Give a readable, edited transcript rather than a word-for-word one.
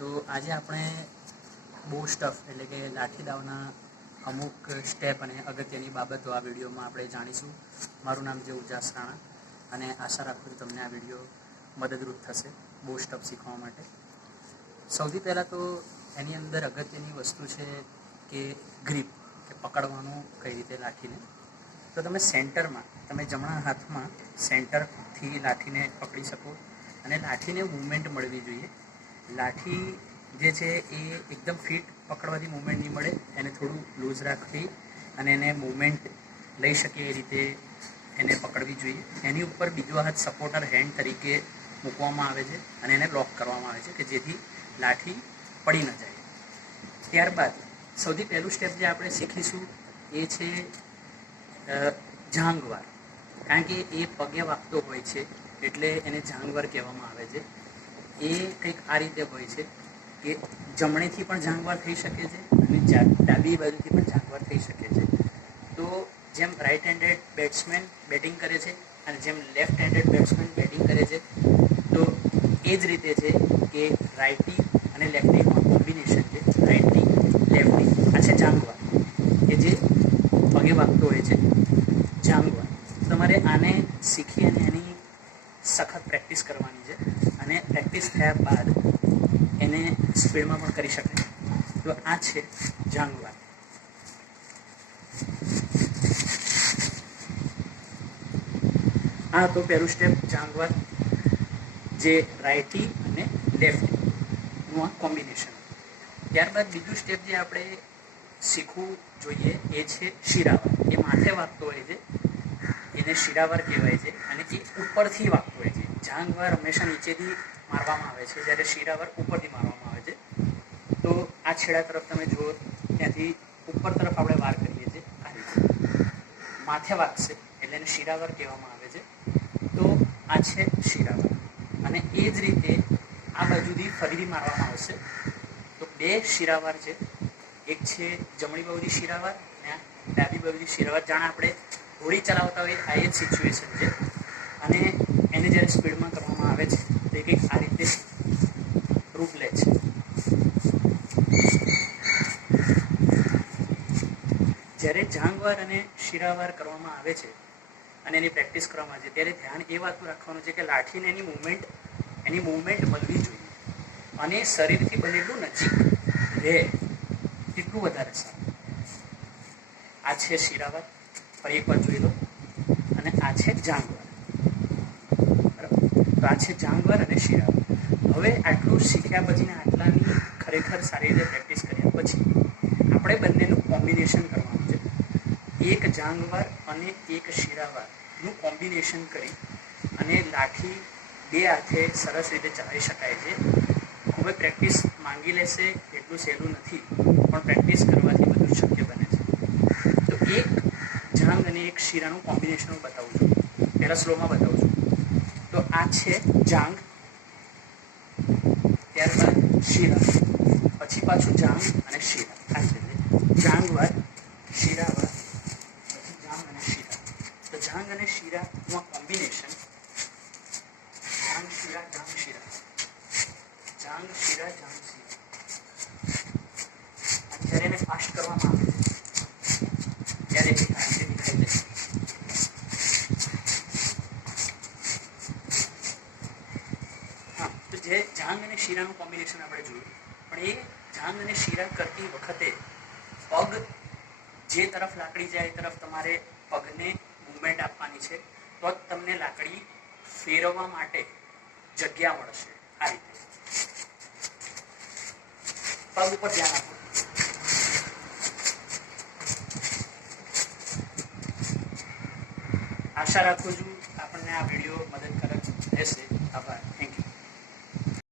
તો આજે આપણે બો સ્ટફ એટલે કે લાઠી દાવના અમુક સ્ટેપ અને અગત્યની બાબતો આ વિડીયોમાં આપણે જાણીશું. મારું નામ છે ઉજાસ રાણા અને આશા રાખું છું તમને આ વિડીયો મદદરૂપ થશે બો સ્ટફ શીખવા માટે. સૌથી પહેલાં તો એની અંદર અગત્યની વસ્તુ છે કે ગ્રીપ, કે પકડવાનું કઈ રીતે લાઠીને. તો તમે સેન્ટરમાં, તમે જમણા હાથમાં સેન્ટરથી લાઠીને પકડી શકો અને લાઠીને મૂવમેન્ટ મળવી જોઈએ. લાઠી જે છે એ એકદમ ફિટ પકડવાથી મૂવમેન્ટ નહીં મળે, એને થોડું લૂઝ રાખવી અને એને મૂવમેન્ટ લઈ શકે એ રીતે એને પકડવી જોઈએ. એની ઉપર બીજો હાથ સપોર્ટર હેન્ડ તરીકે મૂકવામાં આવે છે અને એને લોક કરવામાં આવે છે કે જેથી લાઠી પડી ન જાય. ત્યારબાદ સૌથી પહેલું સ્ટેપ જે આપણે શીખીશું એ છે જાંગવાર. કારણ કે એ પગે વાગતો હોય છે એટલે એને જાંગવાર કહેવામાં આવે છે. એ કંઈક આ રીતે હોય છે કે જમણેથી પણ જાંગવાર થઈ શકે છે અને ડાબી બાજુથી પણ જાંગવાર થઈ શકે છે. તો જેમ રાઇટ હેન્ડેડ બેટ્સમેન બેટિંગ કરે છે અને જેમ લેફ્ટ હેન્ડેડ બેટ્સમેન બેટિંગ કરે છે, તો એ જ રીતે છે કે રાઇટી અને લેફ્ટીમાં કોમ્બિનેશન છે. રાઇટી લેફ્ટી આ છે જાંગવાર, કે જે પગે વાગતો હોય છે જાંગવાર. તમારે આને શીખી અને એની સખત પ્રેક્ટિસ કરવાની છે અને પ્રેક્ટિસ થયા બાદ એને સ્પીડમાં પણ કરી શકાય. તો આ છે જાંગવાર. આ તો પહેલું સ્ટેપ જાંગવાર, જે રાઇટી અને લેફ્ટીનું આ કોમ્બિનેશન. ત્યારબાદ બીજું સ્ટેપ જે આપણે શીખવું જોઈએ એ છે શિરાવાર. એ માથે વાગતો હોય છે, એને શિરાવાર કહેવાય છે અને એ ઉપરથી વાગતો હોય છે. જાંગવાર હંમેશા નીચેથી મારવામાં આવે છે, જ્યારે શિરાવાર ઉપરથી મારવામાં આવે છે. તો આ છેડા તરફ તમે જુઓ, ત્યાંથી ઉપર તરફ આપણે વાર કરીએ છીએ. આ રીતે માથે વાગશે એટલે એને શિરાવાર કહેવામાં આવે છે. તો આ છે શિરાવાર અને એ જ રીતે આ બાજુથી ફરીથી મારવામાં આવશે. તો બે શિરાવાર છે, એક છે જમણી બાજુથી શિરાવાર અને ડાબી બાજુથી શિરાવાર. જાણે આપણે ઘોડી ચલાવતા હોય આ જ સિચ્યુએશન છે અને એને જ્યારે સ્પીડમાં કરવામાં આવે છે તો એ કંઈક આ રીતે રૂપ લે છે. જ્યારે જાંગવાર અને શિરાવાર કરવામાં આવે છે અને એની પ્રેક્ટિસ કરવામાં આવે છે ત્યારે ધ્યાન એ વાતનું રાખવાનું છે કે લાઠીને એની મૂવમેન્ટ મળવી જોઈએ અને શરીરથી બનેલું નજીક રહે એટલું વધારે સારું. આ છે શિરાવાર, ફરી એકવાર જોઈ લો, અને આ છે જાંગવાર. બરાબર, તો આ છે જાંગવાર અને શિરાવાર. હવે આટલું શીખ્યા પછી આટલાની ખરેખર સારી રીતે પ્રેક્ટિસ કર્યા પછી આપણે બંનેનું કોમ્બિનેશન કરવાનું છે. એક જાંગવાર અને એક શિરાવારનું કોમ્બિનેશન કરી અને લાઠી બે હાથે સરસ રીતે ચલાવી શકાય છે. ખૂબ જ પ્રેક્ટિસ માંગી લેશે, એટલું સહેલું નથી, પણ પ્રેક્ટિસ કરવાથી બધું શક્ય બને છે. તો એક જાંગ અને એક શિરાનું કોમ્બિનેશન હું બતાવું છું. પહેલાં સ્લોમાં બતાવું છું. તો આ છે જાંગ, ત્યારબાદ શિરા, પછી પાછું જાંગ અને શિરા. આ રીતે જાંગવાર, શિરાવાર, પછી જાંગ અને શિરા. તો જાંગ અને શિરાનું આ કોમ્બિનેશન, જાંગ શિરા જાંગ શિરા, જાંગ શિરા જાંગ શિરા. અને જ્યારે એને ફાસ્ટ કરવામાં આવે ત્યારે એ આ રીતે દેખાય છે. હા, તો જે જાંગ અને શિરાનું કોમ્બિનેશન આપણે જોયું, પણ એ જાંગ અને શિરા કરતી વખતે પગ જે તરફ લાકડી જાય એ તરફ તમારે પગને મૂવમેન્ટ આપવાની છે. તો જ તમને લાકડી ફેરવવા માટે જગ્યા મળશે. આ રીતે પગ ઉપર ધ્યાન આપો. આશા રાખું છું આપણને આ વિડીયો મદદકારક રહેશે. આભાર.